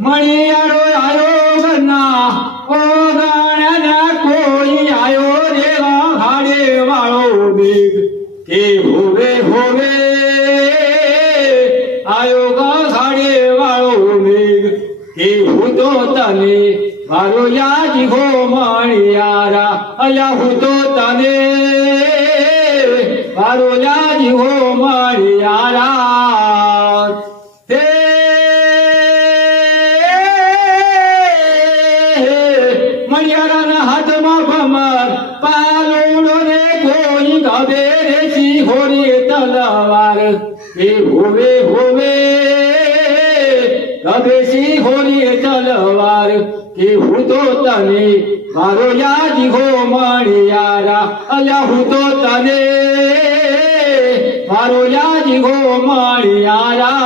મણિયારો આયો ઘરના ઓ ગાણા કોઈ આયો રે હાડે વાળો મેઘ કે હોવે હોવે આયો ગાડે વાળો મેઘ કે હું તો તને મારો યાદ હો મણિયારા અલ્યા હું તો તને મારો યાદ હો મણિયારા હે મણિયારાના હાથમાં ભમર પાલોડો ને કોઈ ગભે રે સિંહોરી તલવાર એ હોવે હોવે ગભે સિંહોરી તલવાર કે હું તો તને મારો યાદ હો મણિયારા અલ્યા હું તો તને મારો યાદ હો મણિયારા